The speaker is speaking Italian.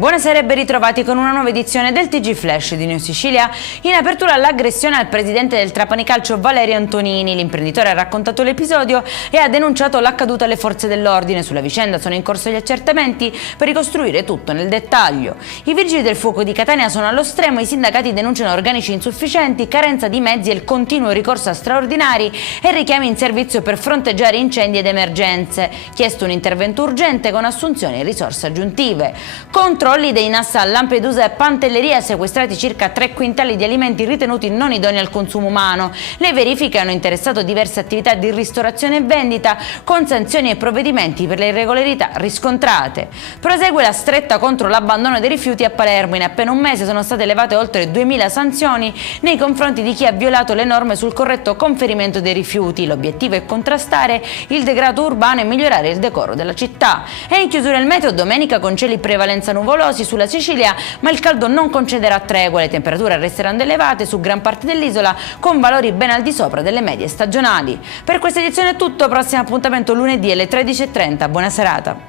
Buonasera e ben ritrovati con una nuova edizione del TG Flash di New Sicilia. In apertura l'aggressione al presidente del Trapani Calcio Valerio Antonini. L'imprenditore ha raccontato l'episodio e ha denunciato l'accaduto alle forze dell'ordine. Sulla vicenda sono in corso gli accertamenti per ricostruire tutto nel dettaglio. I vigili del fuoco di Catania sono allo stremo, i sindacati denunciano organici insufficienti, carenza di mezzi e il continuo ricorso a straordinari e richiami in servizio per fronteggiare incendi ed emergenze. Chiesto un intervento urgente con assunzioni e risorse aggiuntive. Controlli dei NAS a Lampedusa e Pantelleria, sequestrati circa 3 quintali di alimenti ritenuti non idonei al consumo umano. Le verifiche hanno interessato diverse attività di ristorazione e vendita, con sanzioni e provvedimenti per le irregolarità riscontrate. Prosegue la stretta contro l'abbandono dei rifiuti a Palermo. In appena un mese sono state elevate oltre 2000 sanzioni nei confronti di chi ha violato le norme sul corretto conferimento dei rifiuti. L'obiettivo è contrastare il degrado urbano e migliorare il decoro della città. È in chiusura il meteo domenica con cieli prevalenza nuvolosi sulla Sicilia, ma il caldo non concederà tregua. Le temperature resteranno elevate su gran parte dell'isola, con valori ben al di sopra delle medie stagionali. Per questa edizione è tutto, prossimo appuntamento lunedì alle 13:30. Buona serata.